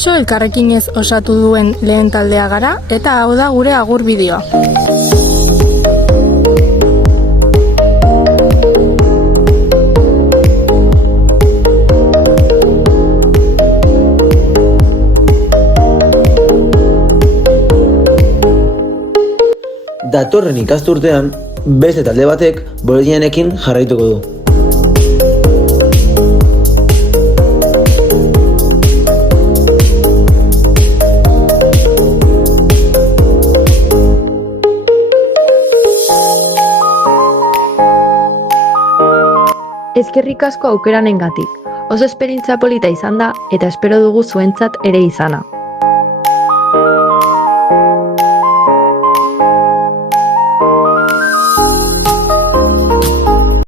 Kaixo, Elkarrekinez osatu duen lehen taldea gara, eta hau da gure agur bideoa. Datorren ikasturtean, beste talde batek boletinarekin jarraituko du. Eskerrik asko aukeranengatik. Oso esperientzia polita izan da eta espero dugu zuentzat ere izana.